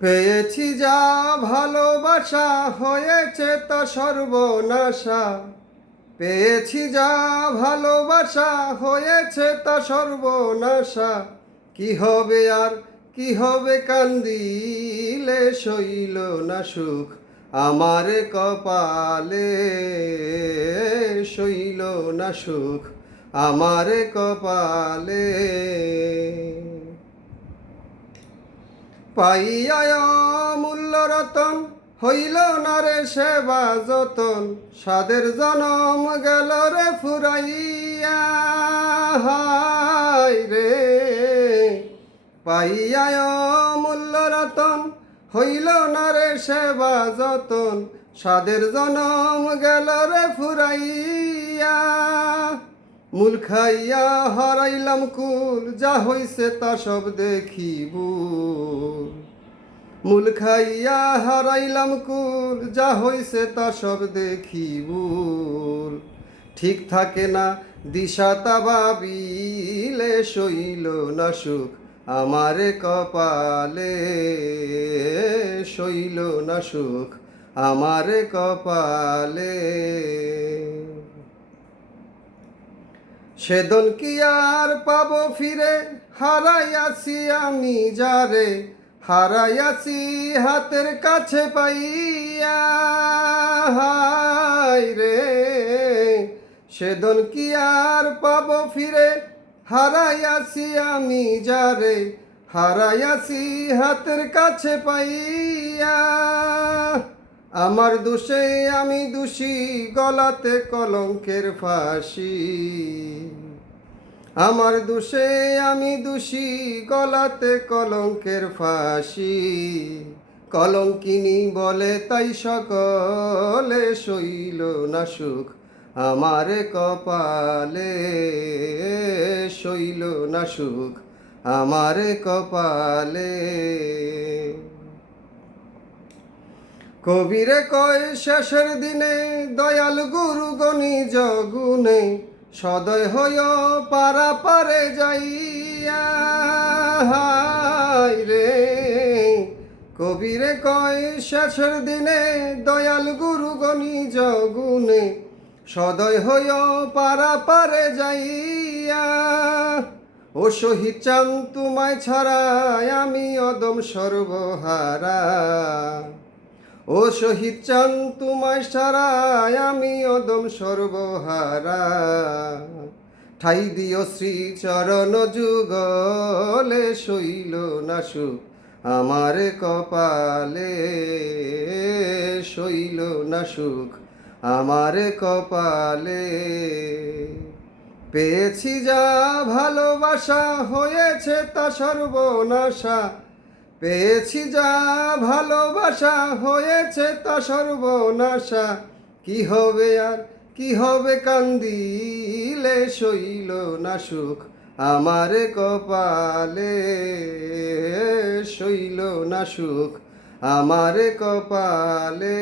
পেয়েছি যা ভালোবাসা হয়েছে তা সর্বনাশা। পেয়েছি যা ভালোবাসা হয়েছে তা সর্বনাশা। কি হবে আর কি হবে কান্দিলে সইল না সুখ আমার কপালে। সইল না সুখ আমার কপালে। পাইয়ায় মূল্য রতন হইল না রে সেবা যতন। সাদের জনম গেল রে ফুরাইয়া। হায় রে পাইয়ায় মূল্য রতন হইল না রে সেবা যতন। সাদের জনম গেল রে ফুরাইয়া। মূল খাইয়া হারাইলাম কুল যা হইছে তা সব দেখিব। মূল খাইয়া হারাইলাম কুল যা হইছে তা সব দেখিব। ঠিক থাকে না দিশা তা ভাবিলে সইল না সুখ আমার কপালে। সইল না সুখ আমার কপালে। সেদন কি আর পাবো ফিরে হারাইয়াছি আমি যারে। হারাইয়াছি হাতের কাছে পাইয়া। হায় রে সেদন কি আর পাবো ফিরে হারাইয়াছি আমি যারে। হারাইয়াছি হাতের কাছে পাইয়া। আমার দোষে আমি দোষী গলাতে কলঙ্কের ফাঁসি। আমার দোষে আমি দোষী গলাতে কলঙ্কের ফাঁসি। কলঙ্কিনী বলে তাই সকলে সইল না সুখ আমার কপালে। সইল না সুখ আমার কপালে। কবিরে কয় শেষের দিনে দয়াল গুরু গণি জগুনে। সদয় হইয় পারা পারে যাইয়া। হায় রে কবিরে কয় শেষের দিনে দয়াল গুরু গণি জগুনে। সদয় হইয় পারা পারে যাইয়া। ও শহীদ চান তোমায় ছাড়াই আমি অদম সর্বহারা। ও শহীদ চান তোমায় সারায় আমি অদম সর্বহারা। ঠাই দিও শ্রী চরণ যুগলে সইল না সুখ আমার কপালে। সইল না সুখ আমার কপালে। পেয়েছি যা ভালোবাসা হয়েছে তা সর্বনাশা। পেয়েছি যা ভালোবাসা হয়েছে তা সর্বনাশা। কি হবে আর কি হবে কান্দিলে সইল না সুখ আমার কপালে। সইল না সুখ আমার কপালে।